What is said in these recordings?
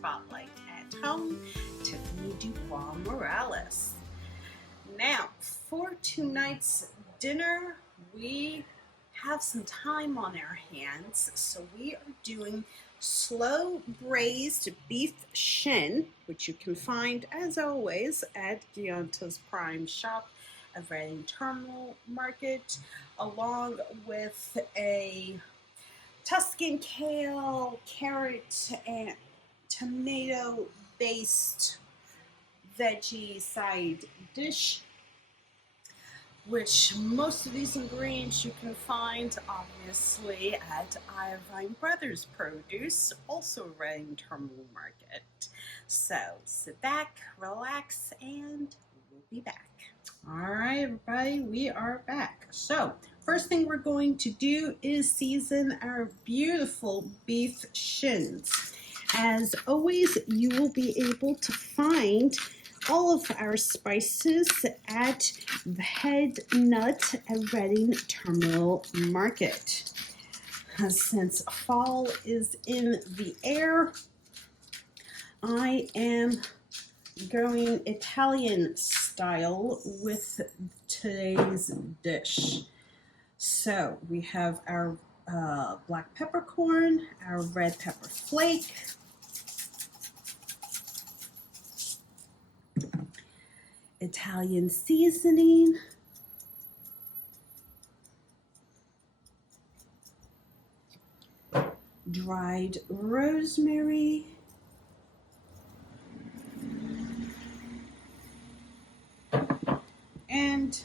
spotlight at home, Tiffany DuBois-Morales. Now, for tonight's dinner, we have some time on our hands, so we are doing slow braised beef shin, which you can find, as always, at Gianta's Prime Shop at Reading Terminal Market, along with a Tuscan kale, carrot, and tomato-based veggie side dish, which most of these ingredients you can find obviously at Iovine Brothers Produce, also Reading Terminal Market. So sit back, relax, and we'll be back. All right, everybody, we are back. So first thing we're going to do is season our beautiful beef shins. As always, you will be able to find all of our spices at the Head Nut at Reading Terminal Market. Since fall is in the air, I am going Italian style with today's dish. So we have our black peppercorn, our red pepper flake, Italian seasoning, dried rosemary, and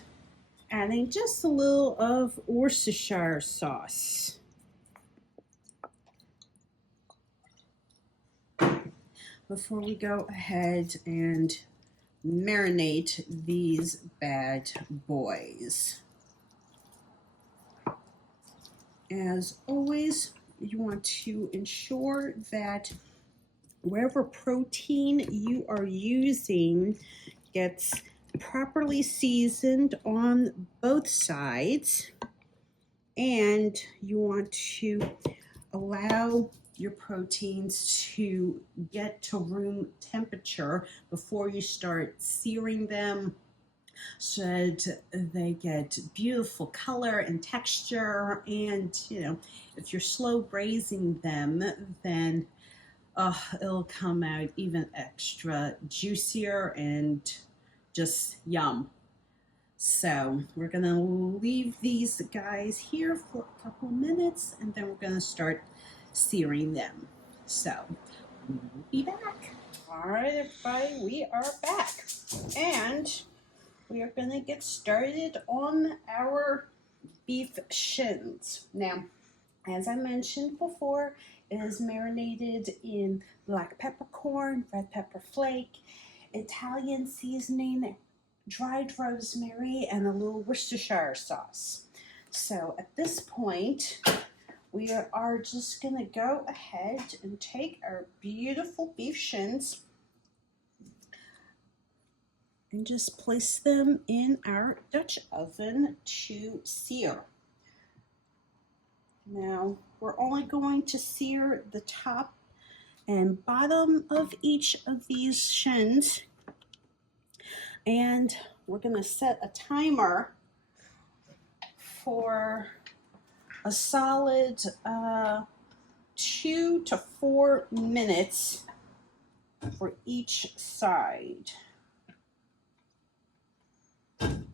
adding just a little of Worcestershire sauce. Before we go ahead and marinate these bad boys. As always, you want to ensure that wherever protein you are using gets properly seasoned on both sides, and you want to allow your proteins to get to room temperature before you start searing them, so that they get beautiful color and texture. And if you're slow braising them, then it'll come out even extra juicier and just yum. So we're gonna leave these guys here for a couple minutes, and then we're gonna start searing them. So we'll be back. All right, everybody, we are back, and we are gonna get started on our beef shins. Now, as I mentioned before, it is marinated in black peppercorn, red pepper flake, Italian seasoning, dried rosemary, and a little Worcestershire sauce. So at this point, we are just going to go ahead and take our beautiful beef shins and just place them in our Dutch oven to sear. Now, we're only going to sear the top and bottom of each of these shins, and we're going to set a timer for a solid 2 to 4 minutes for each side. And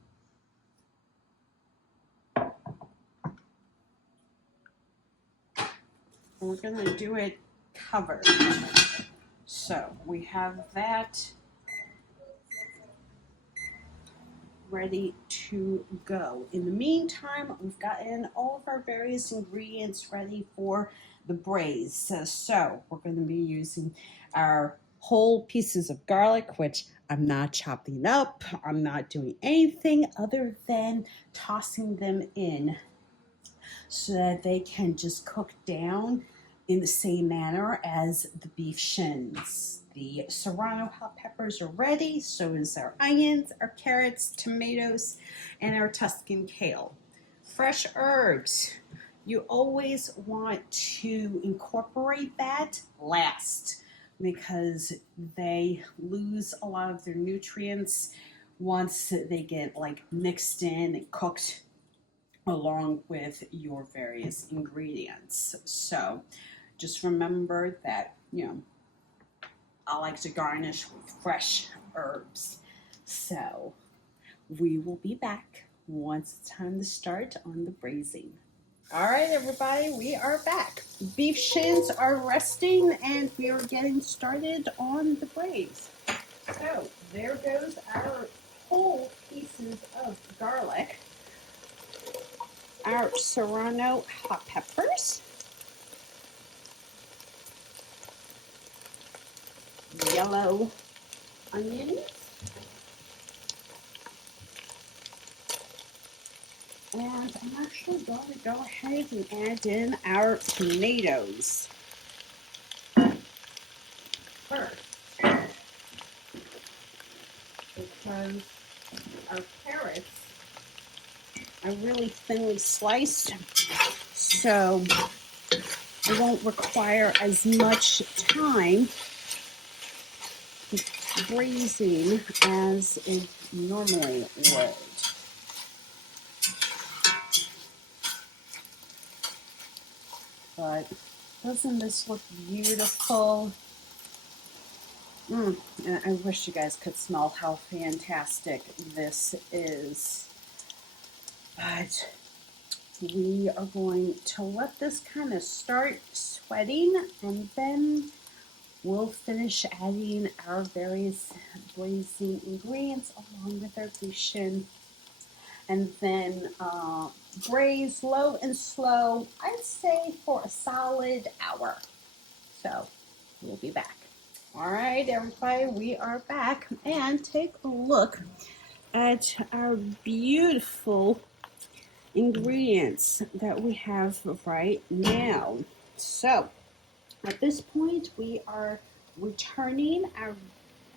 we're going to do it covered. So we have that ready to go. In the meantime, we've gotten all of our various ingredients ready for the braise. So we're going to be using our whole pieces of garlic, which I'm not chopping up. I'm not doing anything other than tossing them in so that they can just cook down in the same manner as the beef shins. The serrano hot peppers are ready, so is our onions, our carrots, tomatoes, and our Tuscan kale. Fresh herbs, you always want to incorporate that last. because they lose a lot of their nutrients once they get like mixed in and cooked along with your various ingredients. So just remember that, you know, I like to garnish with fresh herbs. So we will be back once it's time to start on the braising. All right, everybody, we are back. Beef shins are resting and we are getting started on the braise. So there goes our whole pieces of garlic, our serrano hot peppers, yellow onions, and I'm actually going to go ahead and add in our tomatoes first, because our carrots are really thinly sliced, so it won't require as much time braising as it normally would. But doesn't this look beautiful? And I wish you guys could smell how fantastic this is. But we are going to let this kind of start sweating, and then we'll finish adding our various braising ingredients along with our beef shin, and then braise low and slow, I'd say for a solid hour. So we'll be back. All right, everybody, we are back, and take a look at our beautiful ingredients that we have right now. So at this point, we are returning our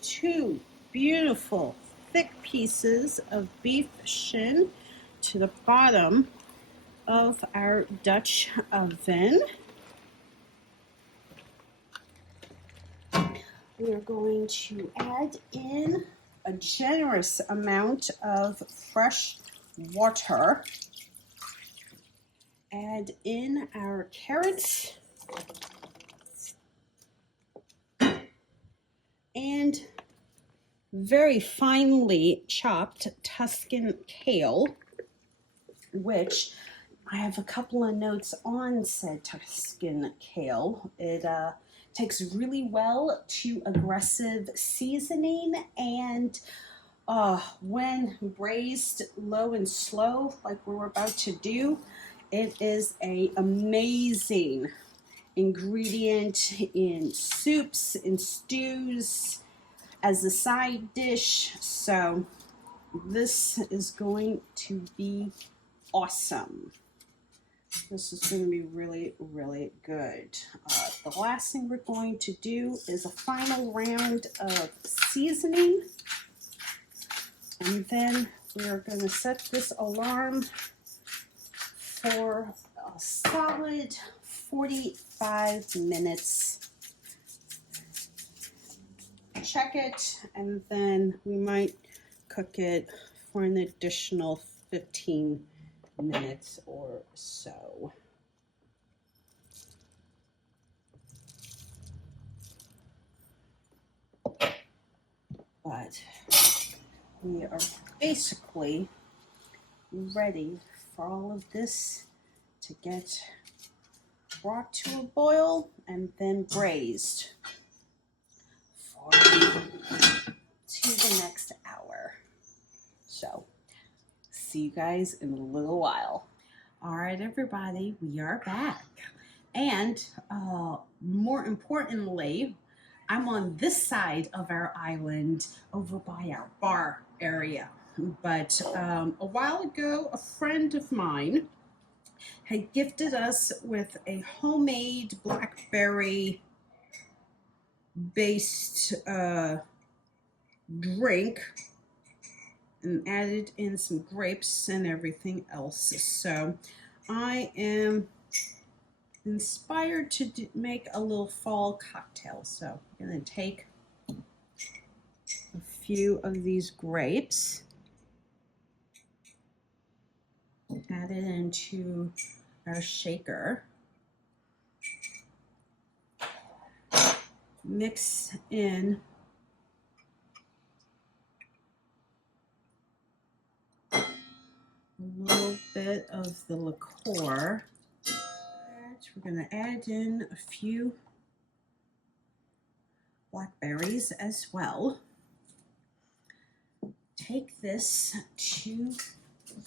2 beautiful thick pieces of beef shin to the bottom of our Dutch oven. We are going to add in a generous amount of fresh water. Add in our carrots and very finely chopped Tuscan Kale, which I have a couple of notes on said Tuscan Kale. It takes really well to aggressive seasoning, and when braised low and slow like we're about to do, it is an amazing ingredient in soups, in stews, as a side dish. So this is going to be awesome. This is going to be really, really good. The last thing we're going to do is a final round of seasoning. And then we are going to set this alarm for a solid 45 minutes. Check it, and then we might cook it for an additional 15 minutes or so. But we are basically ready for all of this to get brought to a boil and then braised for to the next hour. So see you guys in a little while. All right, everybody, we are back. And more importantly, I'm on this side of our island over by our bar area. But a while ago, a friend of mine had gifted us with a homemade blackberry based drink, and added in some grapes and everything else. So I am inspired to make a little fall cocktail. So I'm going to take a few of these grapes, add it into our shaker, mix in a little bit of the liqueur. We're going to add in a few blackberries as well. Take this to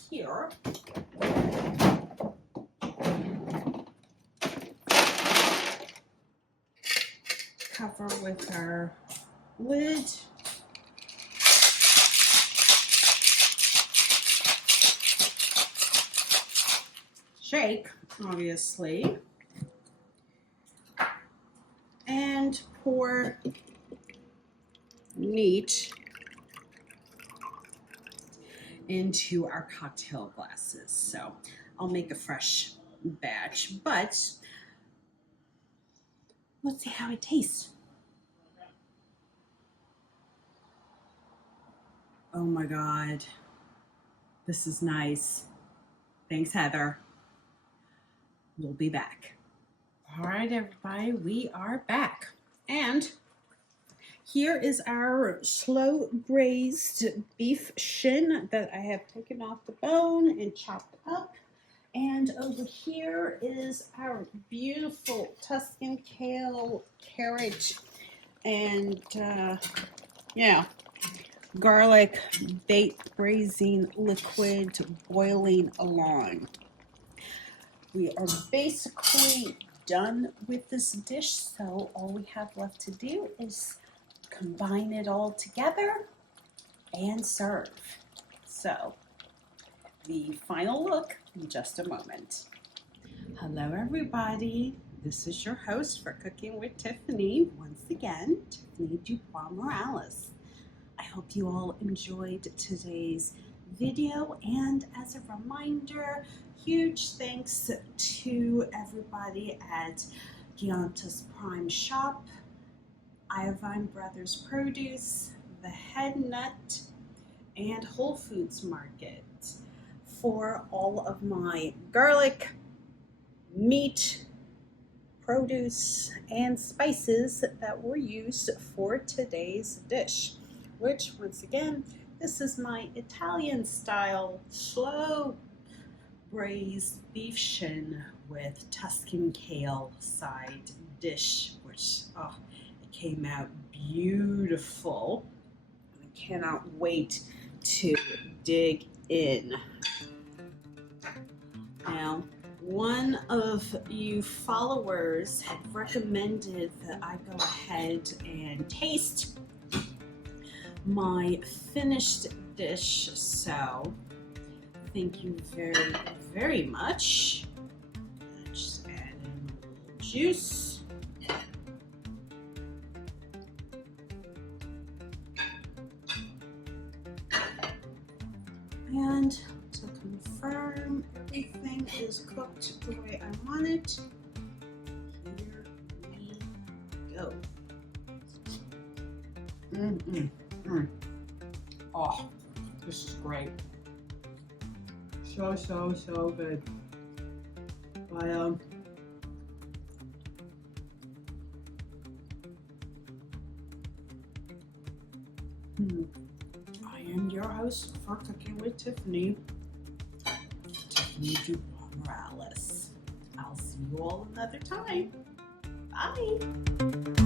here. Cover with our lid. Shake, obviously. And pour neat into our cocktail glasses. So I'll make a fresh batch, but let's see how it tastes. Oh my God, this is nice. Thanks, Heather. We'll be back. All right, everybody, we are back. And here is our slow braised beef shin that I have taken off the bone and chopped up. And over here is our beautiful Tuscan Kale, carrot, and garlic baked braising liquid boiling along. We are basically done with this dish, so all we have left to do is combine it all together and serve. So the final look in just a moment. Hello everybody, this is your host for Cooking with Tiffany, once again, Tiffany DuBois-Morales. I hope you all enjoyed today's video, and as a reminder, huge thanks to everybody at Gianta's Prime Shop, Iovine Brothers Produce, The Head Nut, and Whole Foods Market for all of my garlic, meat, produce, and spices that were used for today's dish, which once again, this is my Italian style slow braised beef shin with Tuscan Kale side dish, which it came out beautiful. I cannot wait to dig in. Now, one of you followers had recommended that I go ahead and taste my finished dish, so thank you very, very much. Just add in a little juice. And to confirm everything is cooked the way I want it, here we go. Oh, this is great. So good. I am your host for Cooking with Tiffany, Tiffany DuBois-Morales. I'll see you all another time. Bye.